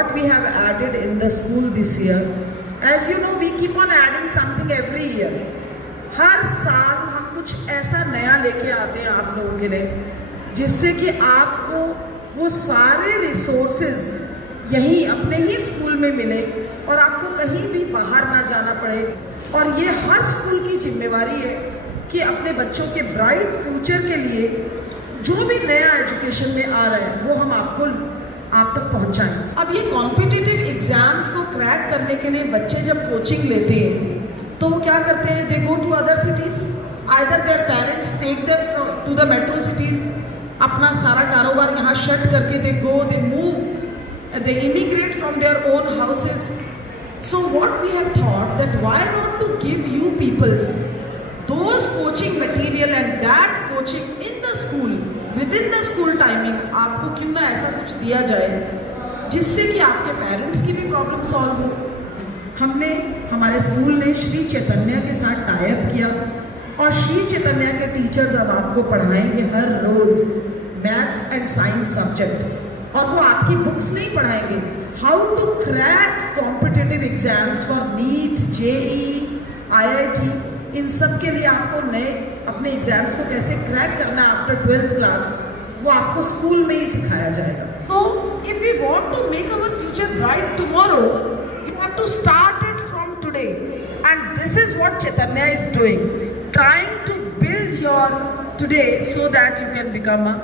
what we have added in the school this year. As you know, we keep on adding something every year. हर साल हम कुछ ऐसा नया लेके आते हैं आप लोगों के लिए, जिससे कि आपको वो सारे रिसोर्सेज यहीं अपने ही स्कूल में मिले और आपको कहीं भी बाहर ना जाना पड़े। और ये हर स्कूल की जिम्मेवारी है कि अपने बच्चों के ब्राइट फ्यूचर के लिए जो भी नया एजुकेशन में आ रहा है वो हम आप तक पहुंचाएं। अब ये कॉम्पिटिटिव एग्जाम्स को क्रैक करने के लिए बच्चे जब कोचिंग लेते हैं तो वो क्या करते हैं, they go to other cities, either their parents take them to the metro cities, अपना सारा कारोबार यहाँ शट करके they go, they move, they immigrate from their own houses. So what we have thought that why not to give you peoples those coaching material and that coaching in the school within the school timing। आपको क्यों ना ऐसा कुछ दिया जाए जिससे कि आपके पेरेंट्स की भी प्रॉब्लम सॉल्व हो। हमने हमारे स्कूल ने श्री चैतन्य के साथ टाई अप किया और श्री चैतन्य के टीचर्स अब आपको पढ़ाएंगे हर रोज मैथ्स एंड साइंस सब्जेक्ट, और वो आपकी बुक्स नहीं पढ़ाएंगे। How to crack competitive exams for NEET, JEE, IIT, इन सब के लिए आपको नए अपने एग्जाम्स को कैसे क्रैक करना है आफ्टर 12th क्लास, वो आपको स्कूल में ही सिखाया जाएगा। So if we want to make our future bright tomorrow, we have to start it from today, and this is what Chaitanya is doing, trying to build your today so that you can become a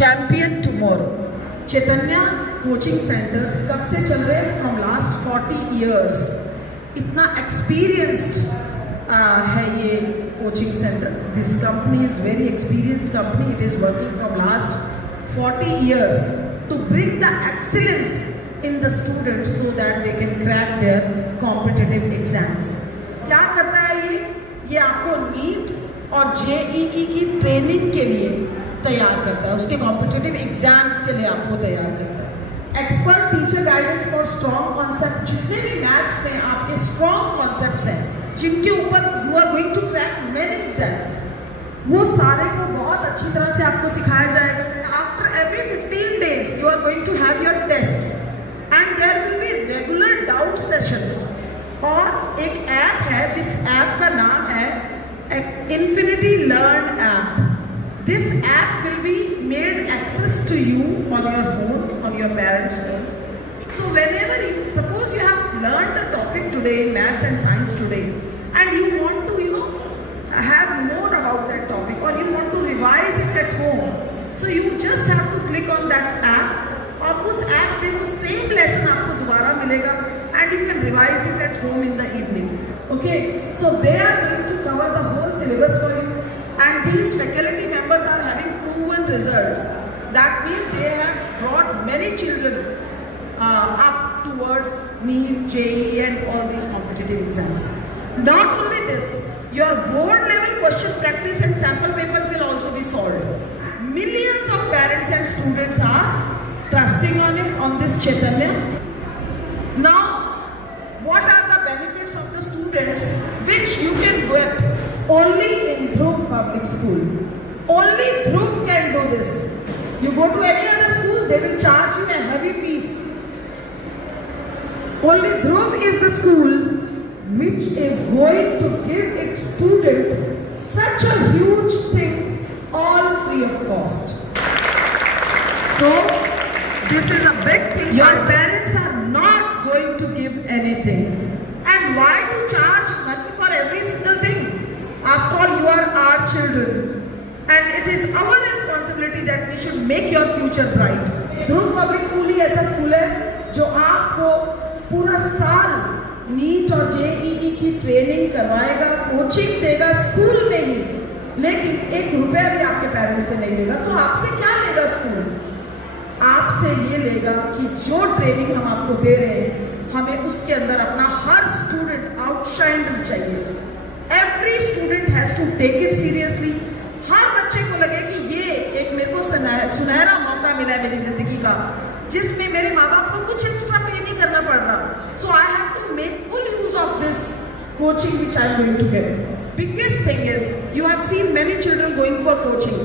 champion tomorrow. Chaitanya coaching centres कब से चल रहे हैं? From last 40 years. इतना experienced है ये coaching centre. This company is very experienced company, it is working from last 40 years to bring the excellence in the students so that they can crack their competitive exams. क्या करता है ये आपको NEET और JEE की training के लिए तैयार करता है, उसके कॉम्पिटिटिव एग्जाम्स के लिए आपको तैयार करता है। Expert teacher guidance for strong concept, जितने भी मैथ्स में आपके स्ट्रॉन्ग कॉन्सेप्ट्स हैं जिनके ऊपर you are going to crack many exams, वो सारे को बहुत अच्छी तरह से आपको सिखाया जाएगा। After every 15 days you are going to have your tests and there will be regular doubt sessions. और एक ऐप है जिस ऐप का नाम है Infinity Learn app. This app will be made access to you on your phones, on your parents phones. So whenever you, suppose you have learned a topic today, maths and science today, and you want to, have more about that topic, or you want to revise it at home, so you just have to click on that app, और उस app पे वो same lesson आपको दोबारा मिलेगा, and you can revise it at home in the evening. Okay, so they are going to cover the whole syllabus for you, and these faculty members are having proven results. That means they have brought many children up towards NEET, JEE and all these competitive exams. Not only this, your board level question practice and sample papers will also be solved. Millions of parents and students are trusting on this Chaitanya. Now, what are the benefits of the students which you can get only in Dhruv Public School? Only Dhruv can do this. You go to any other school, they will charge you a heavy fees. Only Dhruv is the school which is going to give its student such a huge thing, all free of cost. So, this is a big thing. Your parents are not going to give anything. And why to charge money for every single thing? After all, you are our children. And it is our responsibility that we should make your future bright. Dhruv Public School ही ऐसा school है जो आपको पूरा साल NEET और JEE की training करवाएगा, coaching देगा स्कूल में ही, लेकिन 1 रुपया भी आपके पेरेंट्स से नहीं लेगा। तो आपसे क्या लेगा स्कूल? आपसे ये लेगा कि जो ट्रेनिंग हम आपको दे रहे हैं, हमें उसके अंदर अपना हर स्टूडेंट आउटशाइन चाहिए। Every student has to take it seriously. हर बच्चे को लगे कि ये एक मेरे को सुनहरा मौका मिला है मेरी जिंदगी का, जिसमें मेरे माँ बाप को कुछ एक्स्ट्रा पे नहीं करना पड़ रहा। So I have to make full use of this coaching which I am going to get. Biggest thing is, you have seen many children going for coaching.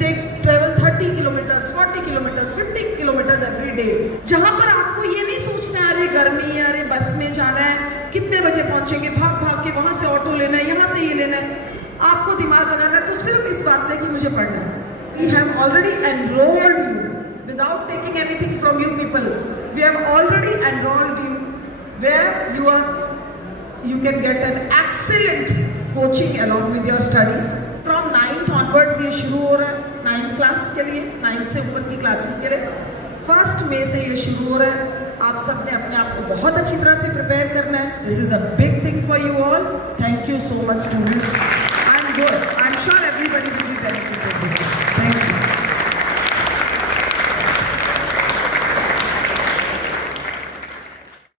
They travel 30 kilometers, 40 kilometers, 50 kilometers every day. जहाँ पर आपको ये नहीं सोचना गर्मी है, अरे बस में जाना है, कितने बजे पहुंचेंगे, भाग भाग के वहां से ऑटो लेना है, यहाँ से ये लेना है, आपको दिमाग लगाना है तो सिर्फ इस बात पे कि मुझे पढ़ना है. We have already enrolled you without taking anything from you people. We have already enrolled you where you can get an excellent coaching along with your studies. From 9th onwards ये शुरू हो रहा है 9th क्लास के लिए, 9th से ऊपर की क्लासेस के लिए 1 मई से ये शुरू हो रहा है. आप सब ने अपने आप को बहुत अच्छी तरह से प्रिपेयर करना है. This is a big thing for you all. Thank you so much students. I am good.